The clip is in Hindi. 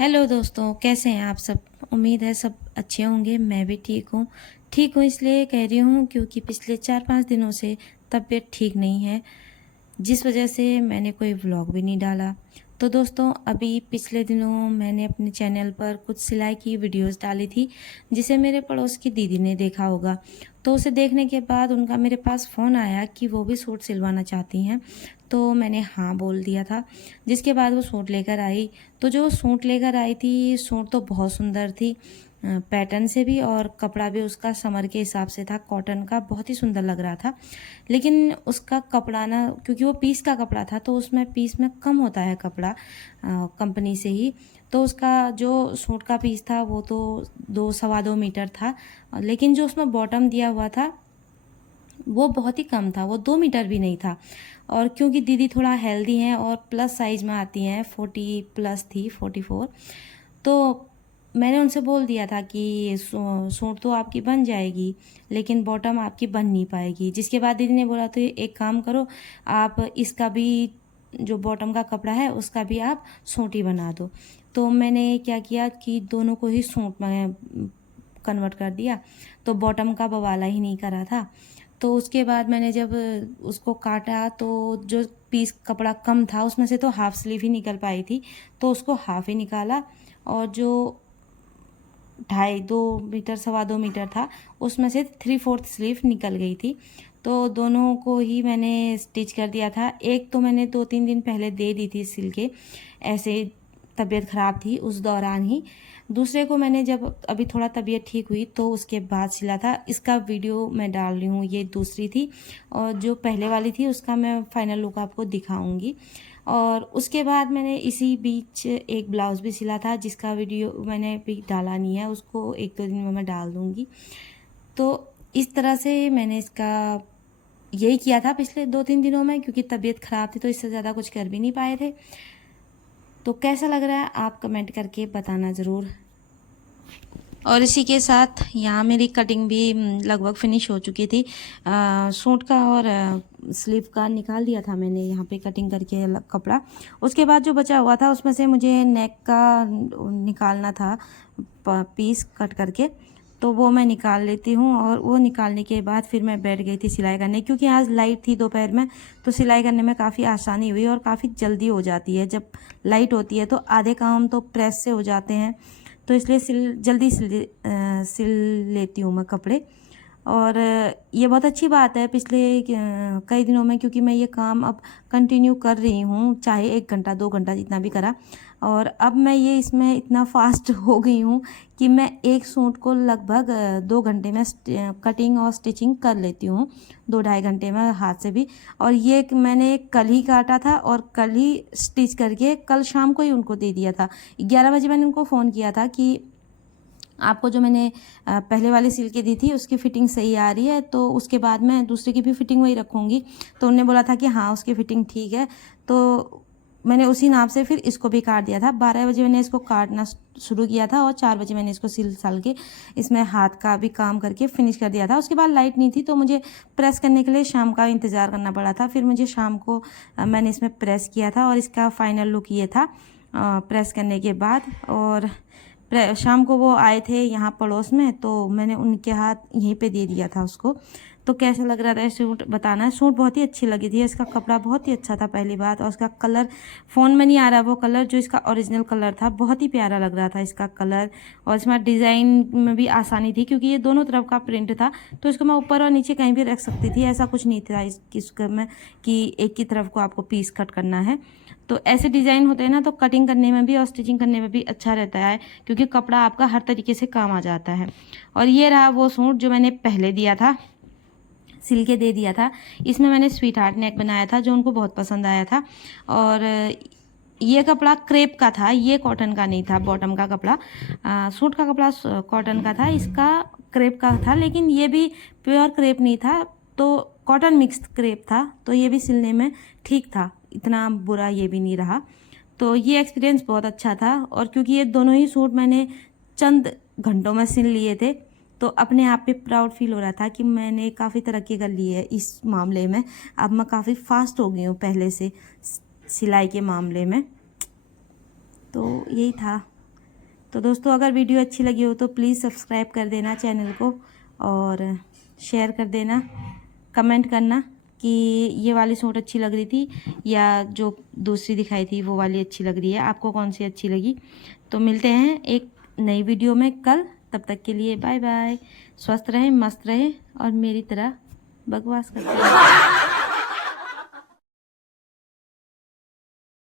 हेलो दोस्तों, कैसे हैं आप सब। उम्मीद है सब अच्छे होंगे। मैं भी ठीक हूँ इसलिए कह रही हूँ क्योंकि पिछले 4-5 दिनों से तबीयत ठीक नहीं है, जिस वजह से मैंने कोई व्लॉग भी नहीं डाला। तो दोस्तों, अभी पिछले दिनों मैंने अपने चैनल पर कुछ सिलाई की वीडियोस डाली थी, जिसे मेरे पड़ोस की दीदी ने देखा होगा। तो उसे देखने के बाद उनका मेरे पास फ़ोन आया कि वो भी सूट सिलवाना चाहती हैं। तो मैंने हाँ बोल दिया था, जिसके बाद वो सूट लेकर आई। तो जो सूट लेकर आई थी, सूट तो बहुत सुंदर थी, पैटर्न से भी, और कपड़ा भी उसका समर के हिसाब से था, कॉटन का, बहुत ही सुंदर लग रहा था। लेकिन उसका कपड़ा ना, क्योंकि वो पीस का कपड़ा था तो उसमें पीस में कम होता है कपड़ा कंपनी से ही। तो उसका जो सूट का पीस था वो तो 2 सवा 2 मीटर था, लेकिन जो उसमें बॉटम दिया हुआ था वो बहुत ही कम था, वो 2 मीटर भी नहीं था। और क्योंकि दीदी थोड़ा हेल्दी हैं और प्लस साइज में आती हैं, 40+ थी, 44। तो मैंने उनसे बोल दिया था कि सूट तो आपकी बन जाएगी, लेकिन बॉटम आपकी बन नहीं पाएगी। जिसके बाद दीदी ने बोला तो एक काम करो, आप इसका भी जो बॉटम का कपड़ा है उसका भी आप सूट ही बना दो। तो मैंने क्या किया कि दोनों को ही सूट में कन्वर्ट कर दिया। तो बॉटम का बवाला ही नहीं करा था। तो उसके बाद मैंने जब उसको काटा तो जो पीस कपड़ा कम था उसमें से तो हाफ स्लीव ही निकल पाई थी, तो उसको हाफ ही निकाला। और जो 2.5 2 मीटर, सवा 2 मीटर था, उसमें से 3/4 स्लीव निकल गई थी। तो दोनों को ही मैंने स्टिच कर दिया था। एक तो मैंने 2-3 दिन पहले दे दी थी सिल के, ऐसे तबीयत ख़राब थी उस दौरान ही। दूसरे को मैंने जब अभी थोड़ा तबीयत ठीक हुई तो उसके बाद सिला था। इसका वीडियो मैं डाल रही हूँ, ये दूसरी थी, और जो पहले वाली थी उसका मैं फाइनल लुक आपको दिखाऊंगी। और उसके बाद मैंने इसी बीच एक ब्लाउज़ भी सिला था, जिसका वीडियो मैंने अभी डाला नहीं है, उसको 1-2 दिन में मैं डाल दूँगी। तो इस तरह से मैंने इसका यही किया था पिछले 2-3 दिनों में, क्योंकि तबीयत ख़राब थी तो इससे ज़्यादा कुछ कर भी नहीं पाए थे। तो कैसा लग रहा है आप कमेंट करके बताना ज़रूर। और इसी के साथ यहाँ मेरी कटिंग भी लगभग फिनिश हो चुकी थी। सूट का और स्लीव का निकाल दिया था मैंने यहाँ पे कटिंग करके कपड़ा। उसके बाद जो बचा हुआ था उसमें से मुझे नेक का निकालना था, पीस कट करके। तो वो मैं निकाल लेती हूँ, और वो निकालने के बाद फिर मैं बैठ गई थी सिलाई करने, क्योंकि आज लाइट थी दोपहर में, तो सिलाई करने में काफ़ी आसानी हुई और काफ़ी जल्दी हो जाती है। जब लाइट होती है तो आधे काम तो प्रेस से हो जाते हैं, तो इसलिए जल्दी सिल लेती हूँ मैं कपड़े। और ये बहुत अच्छी बात है पिछले कई दिनों में, क्योंकि मैं ये काम अब कंटिन्यू कर रही हूँ, चाहे 1 घंटा 2 घंटा जितना भी करा। और अब मैं ये इसमें इतना फास्ट हो गई हूँ कि मैं एक सूट को लगभग 2 घंटे में कटिंग और स्टिचिंग कर लेती हूँ, 2-2.5 घंटे में हाथ से भी। और ये मैंने कल ही काटा था और कल ही स्टिच करके कल शाम को ही उनको दे दिया था। 11 बजे मैंने उनको फ़ोन किया था कि आपको जो मैंने पहले वाली सिल के दी थी उसकी फ़िटिंग सही आ रही है, तो उसके बाद मैं दूसरे की भी फ़िटिंग वही रखूँगी। तो उन्होंने बोला था कि हाँ, उसकी फ़िटिंग ठीक है। तो मैंने उसी नाप से फिर इसको भी काट दिया था। 12 बजे मैंने इसको काटना शुरू किया था और 4 बजे मैंने इसको सिल के इसमें हाथ का भी काम करके फिनिश कर दिया था। उसके बाद लाइट नहीं थी तो मुझे प्रेस करने के लिए शाम का इंतज़ार करना पड़ा था। फिर मुझे शाम को मैंने इसमें प्रेस किया था, और इसका फ़ाइनल लुक ये था प्रेस करने के बाद। और शाम को वो आए थे यहाँ पड़ोस में, तो मैंने उनके हाथ यहीं पे दे दिया था उसको। तो कैसा लग रहा था सूट बताना है। सूट बहुत ही अच्छी लगी थी, इसका कपड़ा बहुत ही अच्छा था पहली बात, और उसका कलर फ़ोन में नहीं आ रहा वो कलर, जो इसका ओरिजिनल कलर था, बहुत ही प्यारा लग रहा था इसका कलर। और इसमें डिज़ाइन में भी आसानी थी, क्योंकि ये दोनों तरफ का प्रिंट था, तो इसको मैं ऊपर और नीचे कहीं भी रख सकती थी। ऐसा कुछ नहीं था इसके में कि एक ही तरफ को आपको पीस कट करना है। तो ऐसे डिज़ाइन होते हैं ना, तो कटिंग करने में भी और स्टिचिंग करने में भी अच्छा रहता है, क्योंकि कपड़ा आपका हर तरीके से काम आ जाता है। और ये रहा वो सूट जो मैंने पहले दिया था, सिल के दे दिया था। इसमें मैंने स्वीट हार्ट नेक बनाया था, जो उनको बहुत पसंद आया था। और ये कपड़ा क्रेप का था, ये कॉटन का नहीं था। बॉटम का कपड़ा, सूट का कपड़ा कॉटन का था, इसका क्रेप का था, लेकिन ये भी प्योर क्रेप नहीं था, तो कॉटन मिक्स क्रेप था, तो ये भी सिलने में ठीक था, इतना बुरा ये भी नहीं रहा। तो ये एक्सपीरियंस बहुत अच्छा था। और क्योंकि ये दोनों ही सूट मैंने चंद घंटों में सिल लिए थे, तो अपने आप पे प्राउड फील हो रहा था कि मैंने काफ़ी तरक्की कर ली है इस मामले में। अब मैं काफ़ी फास्ट हो गई हूँ पहले से सिलाई के मामले में। तो यही था। तो दोस्तों अगर वीडियो अच्छी लगी हो तो प्लीज़ सब्सक्राइब कर देना चैनल को और शेयर कर देना, कमेंट करना कि ये वाली सूट अच्छी लग रही थी या जो दूसरी दिखाई थी वो वाली अच्छी लग रही है, आपको कौन सी अच्छी लगी। तो मिलते हैं एक नई वीडियो में कल, तब तक के लिए बाय बाय। स्वस्थ रहें, मस्त रहें और मेरी तरह बकवास करते रहें।